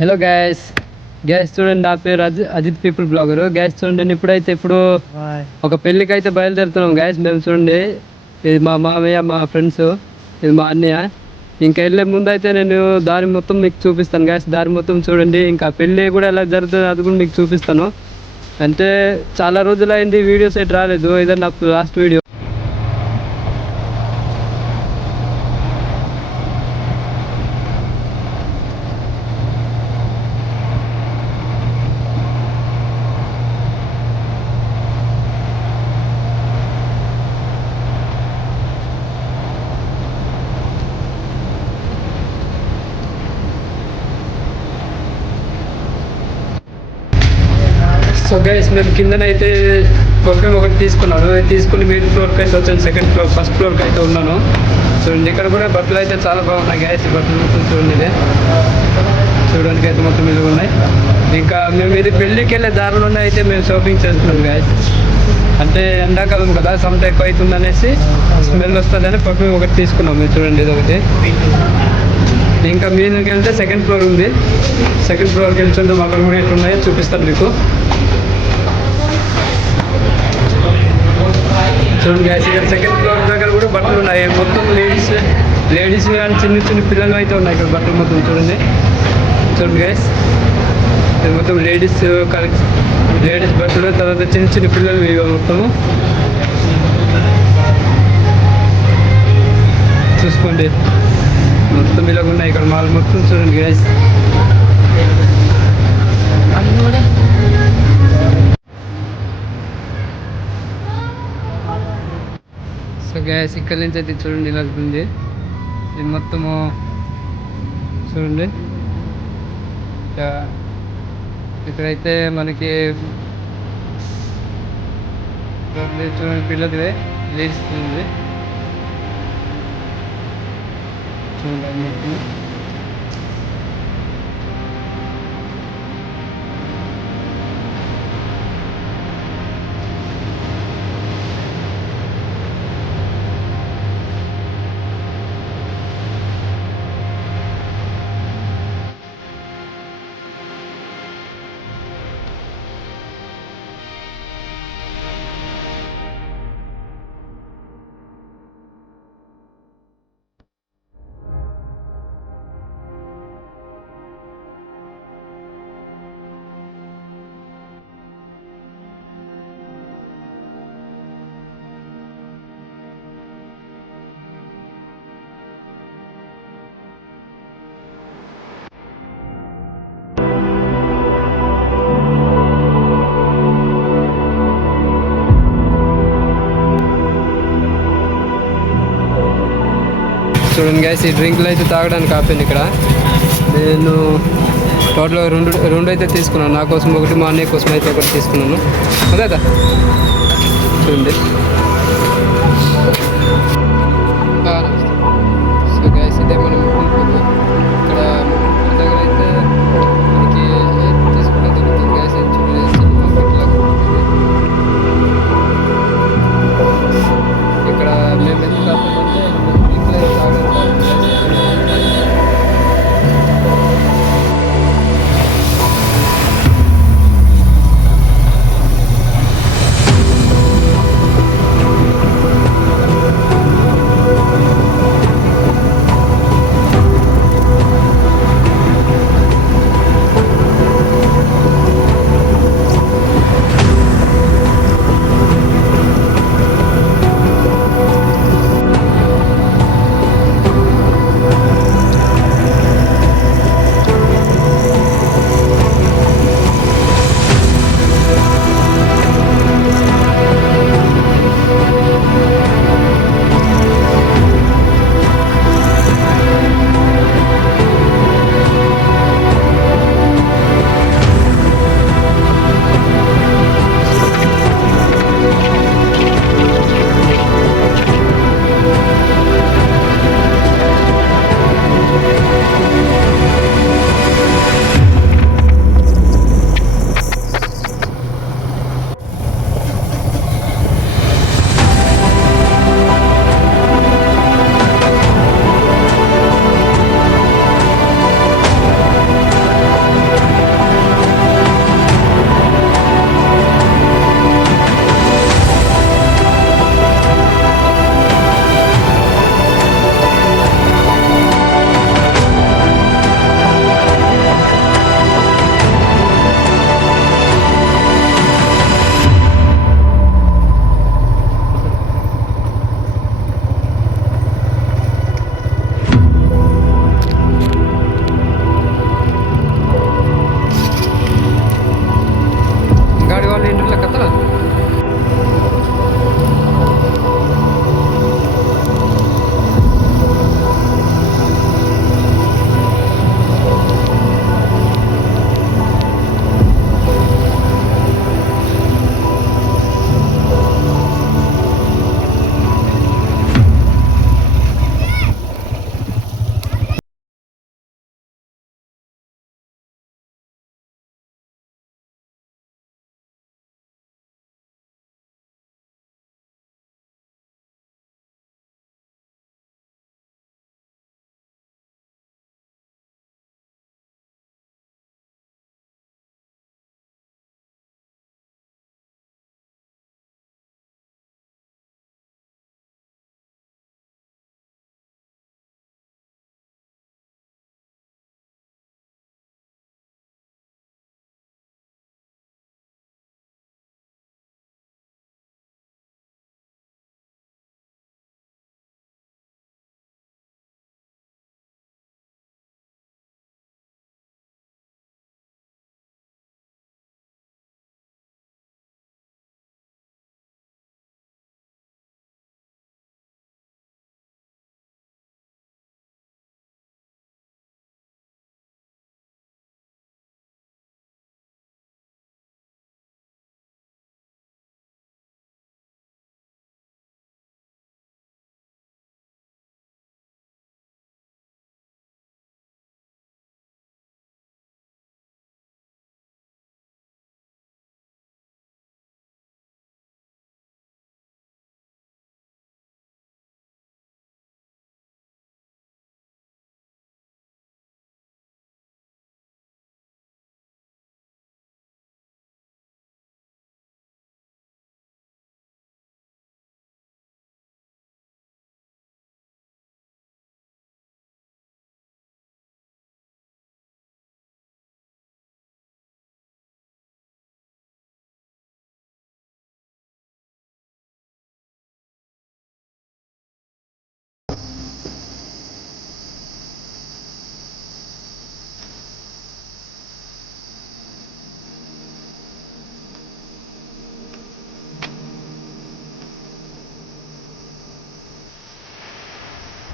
Hello gas gas చూడండి, నా పేరు అజిత్ పీపుల్ బ్లాగర్. గ్యాస్ చూడండి, నేను ఇప్పుడు ఒక పెళ్ళికి అయితే బయలుదేరుతున్నాం గ్యాస్. మేము చూడండి, ఇది మా మామయ్య, మా ఫ్రెండ్స్, ఇది మా అన్నయ్య. ఇంకా వెళ్ళే ముందు అయితే నేను దారి మొత్తం మీకు చూపిస్తాను గ్యాస్. దారి మొత్తం చూడండి, ఇంకా పెళ్ళి కూడా ఎలా జరుగుతుంది అది కూడా మీకు చూపిస్తాను. అంటే చాలా రోజులైంది వీడియోస్ అయితే రాలేదు, ఇదే నాకు లాస్ట్ వీడియో. సో గైస్, మేము కిందనైతే పర్ఫ్యూమ్ ఒకటి తీసుకున్నాను. తీసుకుని మెయిన్ ఫ్లోర్కి అయితే వచ్చాను. సెకండ్ ఫ్లోర్, ఫస్ట్ ఫ్లోర్కి అయితే ఉన్నాను. చూడండి, ఇక్కడ కూడా బట్టలు అయితే చాలా బాగున్నాయి గ్యాస్. బట్టలు మొత్తం చూడండి, ఇదే చూడడానికి అయితే మొత్తం ఇదిగా ఉన్నాయి. ఇంకా మేము ఇది పెళ్ళికి వెళ్ళే దారిలోనే అయితే మేము షాపింగ్ చేస్తున్నాం గ్యాస్. అంటే ఎండాకాలం కదా, సొంత ఎక్కువ అవుతుంది అనేసి, స్మెల్ వస్తుందని పర్ఫ్యూమ్ ఒకటి తీసుకున్నాం. మీరు చూడండి, ఇది ఒకటి. ఇంకా మీదకి వెళ్తే సెకండ్ ఫ్లోర్ ఉంది. సెకండ్ ఫ్లోర్కి వెళ్తుంటే అక్కడ కూడా ఎట్లున్నాయో చూపిస్తాను మీకు. చూడండి గ్యాస్, ఇక్కడ సెకండ్ ఫ్లోర్ దగ్గర కూడా బట్టలు ఉన్నాయి. మొత్తం లేడీస్ కానీ చిన్న పిల్లలు అయితే ఉన్నాయి ఇక్కడ. బట్టలు మొత్తం చూడండి గ్యాస్, ఇది మొత్తం లేడీస్ బట్టలు. తర్వాత చిన్న పిల్లలు మొత్తము చూసుకోండి. మొత్తం ఇలాగ ఉన్నాయి ఇక్కడ మాల్ మొత్తం. చూడండి గ్యాస్, సో గ్యాస్ ఇక్కడ నుంచి అయితే చూడండి ఇలా ఉంది. ఇది మొత్తము చూడండి. ఇక్కడైతే మనకి చూడండి పిల్లలది లేడీస్ ఉంది చూడండి మొత్తం. చూడండి గ్యాస్, ఈ డ్రింక్లు అయితే తాగడానికి ఆపాను ఇక్కడ. నేను టోటల్గా రెండు అయితే తీసుకున్నాను. నా కోసం ఒకటి, మా అన్నయ్య కోసం అయితే ఒకటి తీసుకున్నాను. అదే చూడండి.